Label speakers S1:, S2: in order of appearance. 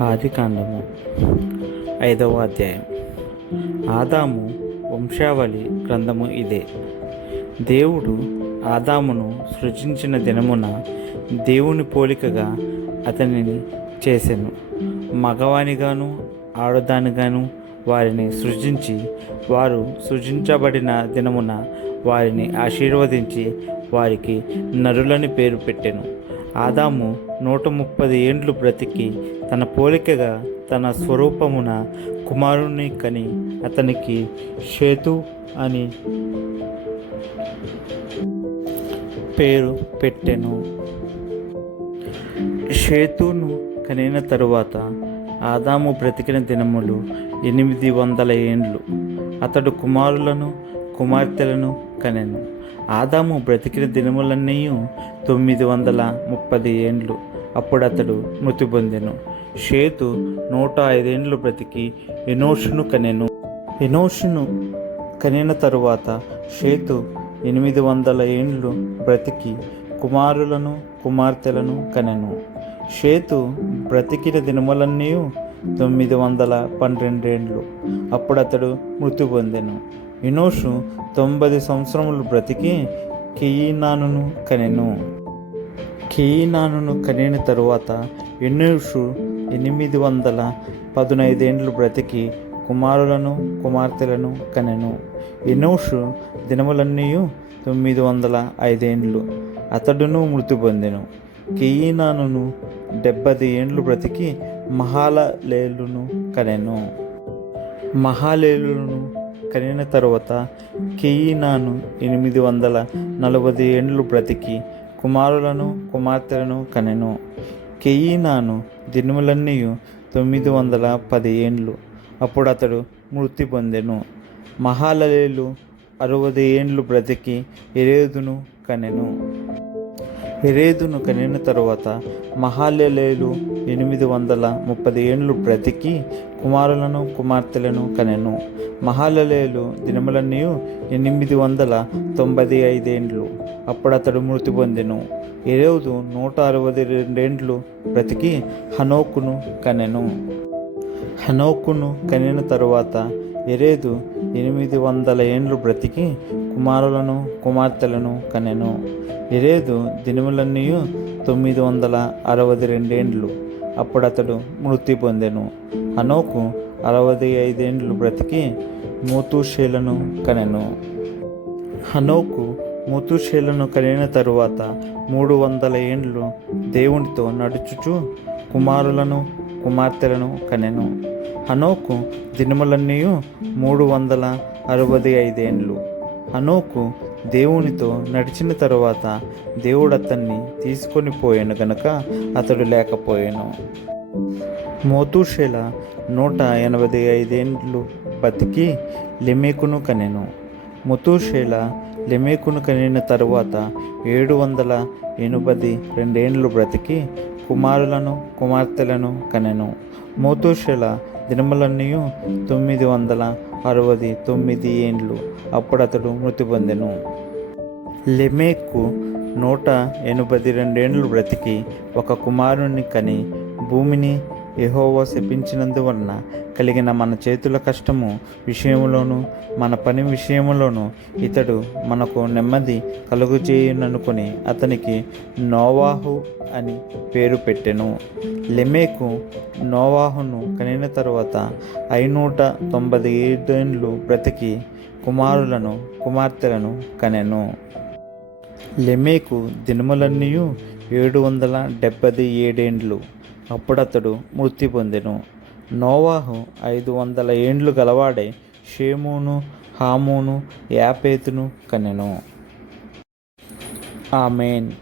S1: ఆదికాండము. ఐదవ అధ్యాయం. ఆదాము వంశావళి గ్రంథము ఇదే. దేవుడు ఆదామును సృజించిన దినమున దేవుని పోలికగా అతనిని చేసెను. మగవానిగాను ఆడదానిగాను వారిని సృజించి వారు సృజించబడిన దినమున వారిని ఆశీర్వదించి వారికి నరులని పేరు పెట్టెను. ఆదాము నూట ముప్పది ఏండ్లు బ్రతికి తన పోలికగా తన స్వరూపమున కుమారుని కని అతనికి షేతు అని పేరు పెట్టెను. షేతును కనిన తరువాత ఆదాము బ్రతికిన దినములు ఎనిమిది వందల ఏండ్లు. అతడు కుమారులను కుమార్తెలను కనెను. ఆదాము బ్రతికిన దినములన్నీ తొమ్మిది వందల ముప్పది ఏండ్లు. అప్పుడు అతడు మృతి పొందెను. షేతు నూట ఐదేండ్లు బ్రతికి ఎనోషును కనెను. ఎనోషును కనిన తరువాత షేతు ఎనిమిది వందల ఏండ్లు బ్రతికి కుమారులను కుమార్తెలను కనెను. షేతు బ్రతికిన దినములన్నీ తొమ్మిది వందల పన్నెండేండ్లు. అప్పుడు అతడు మృతి పొందెను. ఇనోషు తొంభై సంవత్సరములు బ్రతికి కెయినానును కనెను. కేయినాను కనిన తరువాత ఎన్నుషు ఎనిమిది వందల పదునైదేండ్లు బ్రతికి కుమారులను కుమార్తెలను కనెను. ఎనోషు దినములన్నీ తొమ్మిది వందల ఐదేండ్లు. అతడును మృతి పొందెను. కెయినానును డెబ్బది ఏండ్లు బ్రతికి మహాలలేలును కనెను. మహాలేలును కనిన తరువాత కెయినాను ఎనిమిది వందల నలభై ఏండ్లు బ్రతికి కుమారులను కుమార్తెలను కనెను. కెయినాను దినములన్నీ తొమ్మిది వందల పది ఏండ్లు అప్పుడు అతడు మృతి పొందెను. మహాలలేలు అరవై ఏండ్లు బ్రతికి ఎరేదును కనెను. హెరేదును కనిన తరువాత మహాలలేలు ఎనిమిది వందల ముప్పది ఏండ్లు బ్రతికి కుమారులను కుమార్తెలను కనెను. మహాలలేలు దినములన్నీ ఎనిమిది వందల తొంభై ఐదేండ్లు అప్పుడు అతడు మృతి పొందెను. ఎరేదు నూట అరవై రెండేండ్లు బ్రతికి హనోకును కనెను. హనోకును కనిన తరువాత ఎరేదు ఎనిమిది వందల ఏండ్లు బ్రతికి కుమారులను కుమార్తెలను కనెను. ఎరేదు దినములన్నీ తొమ్మిది వందల అరవై రెండేండ్లు. అప్పుడు అతడు మృతి పొందెను. హనోకు అరవై ఐదేండ్లు బ్రతికి మూతుషేలను కనెను. హనోకు మూతుషేలను కనిన తరువాత మూడు వందల ఏండ్లు దేవునితో నడుచుచు కుమారులను కుమార్తెలను కనెను. హనోకు దినములన్నీ మూడు వందల అరవై ఐదేండ్లు. హనోకు దేవునితో నడిచిన తరువాత దేవుడు అతన్ని తీసుకొని పోయాను గనక అతడు లేకపోయాను. మోతూషేల నూట ఎనభై ఐదేండ్లు బతికి లెమేకును కనెను. ముతుషేల లెమేకును కనిన తరువాత ఏడు వందల ఎనభై రెండేండ్లు బ్రతికి కుమారులను కుమార్తెలను కనెను. మోతుషేల దినములన్నీ తొమ్మిది వందల అరవది తొమ్మిది ఏండ్లు అప్పుడు అతడు మృతి పొందెను. లెమేక్కు నూట ఎనభై రెండేండ్లు బ్రతికి ఒక కుమారుణ్ణి కని భూమిని ఎహోవా శపించినందువలన కలిగిన మన చేతుల కష్టము విషయంలోను మన పని విషయంలోనూ ఇతడు మనకు నెమ్మది కలుగుచేయుననుకొని అతనికి నోవాహు అని పేరు పెట్టెను. లెమేకు నోవాహును కనిన తరువాత ఐనూట తొంభై ఏడేండ్లు బ్రతికి కుమారులను కుమార్తెలను కనెను. లెమేకు దినములన్నీ ఏడు వందల డెబ్బది ఏడేండ్లు అప్పుడతడు మృతి పొందెను. నోవాహు ఐదు వందల ఏండ్లు గలవాడే షేమును హామును యాపేతును కనెను ఆమెన్.